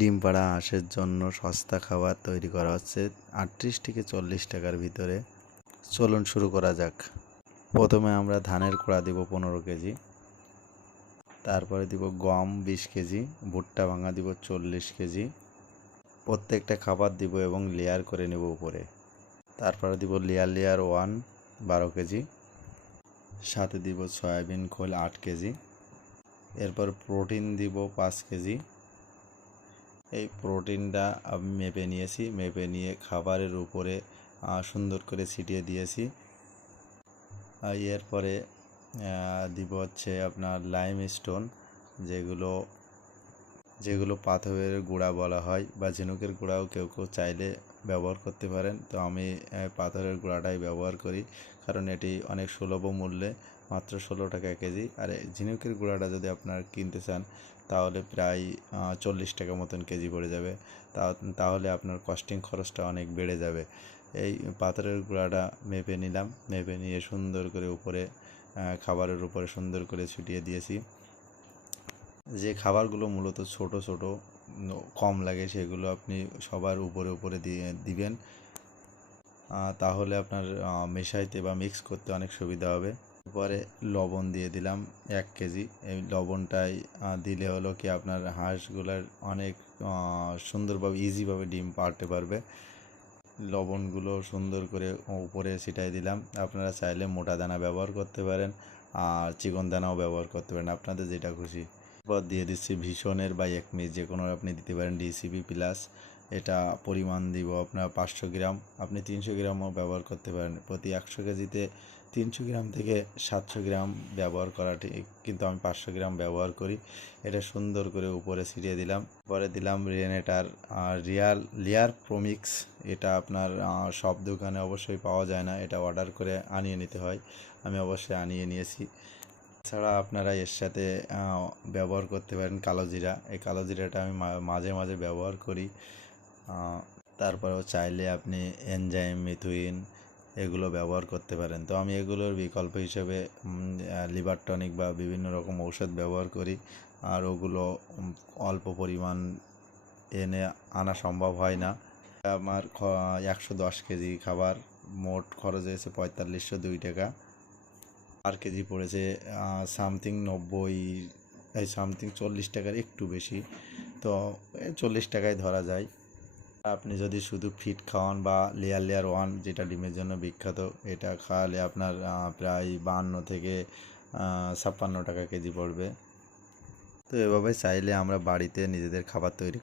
ডিম পাড়া হাঁসের জন্য সস্তা খাবার তৈরি করা হচ্ছে ৩৮ থেকে ৪০ টাকার ভিতরে। চলুন শুরু করা যাক। প্রথমে আমরা ধানের কুড়া দিব ১৫ কেজি, তারপরে দিব গম ২০ কেজি, ভুট্টা ভাঙা দিব ৪০ কেজি। প্রত্যেকটা খাবার দিব এবং লেয়ার করে নেব উপরে। তারপরে দিব লেয়ার 1 ১২ কেজি, সাথে দিব সয়াবিন খোল ৮ কেজি। এরপর প্রোটিন দিব ৫ কেজি। এই প্রোটিনটা আমি মেপে নিয়েছি, মেপে নিয়ে খাবারের উপরে সুন্দর করে ছিটিয়ে দিয়েছি। এরপরে দিব হচ্ছে আপনার লাইমস্টোন, যেগুলো যেগুলো পাথরের গুঁড়া বলা হয়, বা ঝিনুকের গুঁড়াও কেউ কেউ চাইলে ব্যবহার করতে পারেন। তো আমি পাথরের গুঁড়াটাই ব্যবহার করি, কারণ এটি অনেক সুলভ মূল্যে, মাত্র ১৬ টাকা কেজি। আর ঝিনুকের গুঁড়াটা যদি আপনার কিনতে চান তাহলে প্রায় ৪০ টাকা মতন কেজি পড়ে যাবে। তাহলে আপনার কস্টিং খরচটা অনেক বেড়ে যাবে। এই পাথরের গুঁড়াটা মেপে নিলাম, মেপে নিয়ে সুন্দর করে উপরে খাবারের উপরে সুন্দর করে ছিটিয়ে দিয়েছি। যে খাবারগুলো মূলত ছোট ছোট কম লাগে সেগুলো আপনি সবার উপরে উপরে দিবেন, তাহলে আপনার মেশাইতে বা মিক্স করতে অনেক সুবিধা হবে। পরে লবণ দিয়ে দিলাম ১ কেজি। এই লবণটাই দিলে হলো কি আপনার হাঁসগুলার অনেক সুন্দরভাবে ইজিভাবে ডিম পাড়তে পারবে। লবণগুলো সুন্দর করে উপরে ছিটাই দিলাম। আপনারা চাইলে মোটা দানা ব্যবহার করতে পারেন, আর চিকন দানাও ব্যবহার করতে পারেন, আপনাদের যেটা খুশি। এরপর দিয়ে দিচ্ছি ভীষণের বা একমিশ, যে কোনো আপনি দিতে পারেন, ডিসিপি প্লাস। এটা পরিমাণ দিব আপনার ৫০০ গ্রাম, আপনি ৩০০ গ্রামও ব্যবহার করতে পারেন। প্রতি ১০০ কেজিতে ৩০০ গ্রাম থেকে ৭০০ গ্রাম ব্যবহার করা ঠিক, কিন্তু আমি ৫০০ গ্রাম ব্যবহার করি। এটা সুন্দর করে উপরে ছিটিয়ে দিলাম। পরে দিলাম রেনেটার লেয়ার প্রোমিক্স। এটা আপনার সব দোকানে অবশ্যই পাওয়া যায় না, এটা অর্ডার করে আনিয়ে নিতে হয়। আমি অবশ্যই আনিয়ে নিয়েছি। এছাড়া আপনারা এর সাথে ব্যবহার করতে পারেন কালো জিরা। এই কালো জিরাটা আমি মাঝে মাঝে ব্যবহার করি। তারপরেও চাইলে আপনি এনজাইম, মিথুইন এগুলো ব্যবহার করতে পারেন। তো আমি এগুলোর বিকল্প হিসেবে লিভার টনিক বা বিভিন্ন রকম ঔষধ ব্যবহার করি, আর ওগুলো অল্প পরিমাণ এনে আনা সম্ভব হয় না। আমার ১১০ কেজি খাবার, মোট খরচ হয়েছে ৪৫০২ টাকা। আর কেজি পড়েছে সামথিং ৪০ টাকার একটু বেশি, তো ৪০ টাকায় ধরা যায়। আপনি যদি শুধু ফিট খাওয়ান বা লেয়ার 1, যেটা ডিমের জন্য বিখ্যাত, এটা খাওয়ালে আপনার প্রায় ৫২ থেকে ৫৬ টাকা কেজি পড়বে। তো এভাবে চাইলে আমরা বাড়িতে নিজেদের খাবার তৈরি